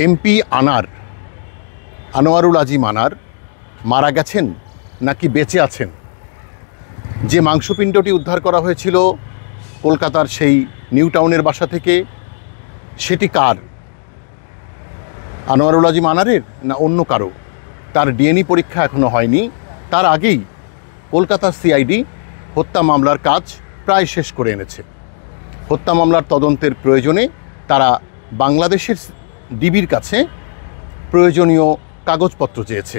MP Anwarul Azim আনার মারা গেছেন নাকি বেঁচে আছেন? যে মাংসপিণ্ডটি উদ্ধার করা হয়েছিল কলকাতার সেই নিউ টাউনের বাসা থেকে, সেটি কার? আনোয়ারুল আজিম আনারের না অন্য কারো? তার ডিএনএ পরীক্ষা এখনও হয়নি। তার আগেই কলকাতার সিআইডি হত্যা মামলার কাজ প্রায় শেষ করে এনেছে। হত্যা মামলার তদন্তের প্রয়োজনে তারা বাংলাদেশের ডিবির কাছে প্রয়োজনীয় কাগজপত্র চেয়েছে,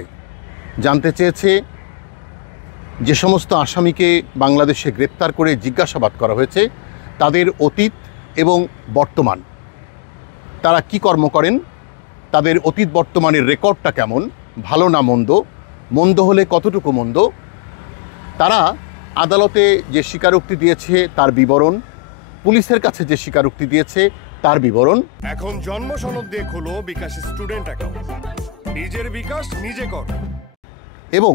জানতে চেয়েছে যে সমস্ত আসামিকে বাংলাদেশে গ্রেপ্তার করে জিজ্ঞাসাবাদ করা হয়েছে তাদের অতীত এবং বর্তমান, তারা কি কর্ম করেন, তাদের অতীত বর্তমানের রেকর্ডটা কেমন, ভালো না মন্দ, মন্দ হলে কতটুকু মন্দ, তারা আদালতে যে স্বীকারোক্তি দিয়েছে তার বিবরণ, পুলিশের কাছে যে স্বীকারোক্তি দিয়েছে তার বিবরণ। এখন জন্ম সনদ দিয়ে খোলো বিকাশ স্টুডেন্ট অ্যাকাউন্ট, নিজের বিকাশ নিজে কর, এবং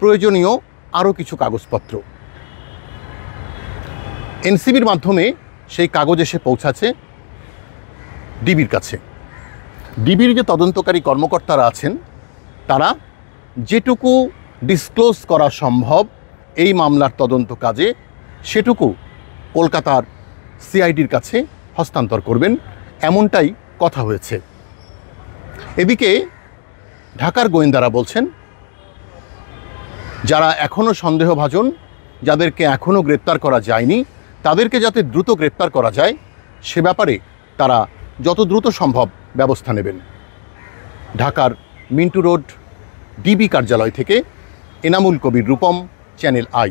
প্রয়োজনীয় আরও কিছু কাগজপত্র। এনসিবির মাধ্যমে সেই কাগজ এসে পৌঁছাচ্ছে ডিবির কাছে। ডিবির যে তদন্তকারী কর্মকর্তারা আছেন তারা যেটুকু ডিসক্লোজ করা সম্ভব এই মামলার তদন্ত কাজে সেটুকু কলকাতার সিআইডির কাছে হস্তান্তর করবেন, এমনটাই কথা হয়েছে। এদিকে ঢাকার গোয়েন্দারা বলছেন যারা এখনও সন্দেহভাজন, যাদেরকে এখনও গ্রেপ্তার করা যায়নি, তাদেরকে যাতে দ্রুত গ্রেপ্তার করা যায় সে ব্যাপারে তারা যত দ্রুত সম্ভব ব্যবস্থা নেবেন। ঢাকার মিন্টু রোড ডিবি কার্যালয় থেকে এনামুল কবির রূপম, চ্যানেল আই।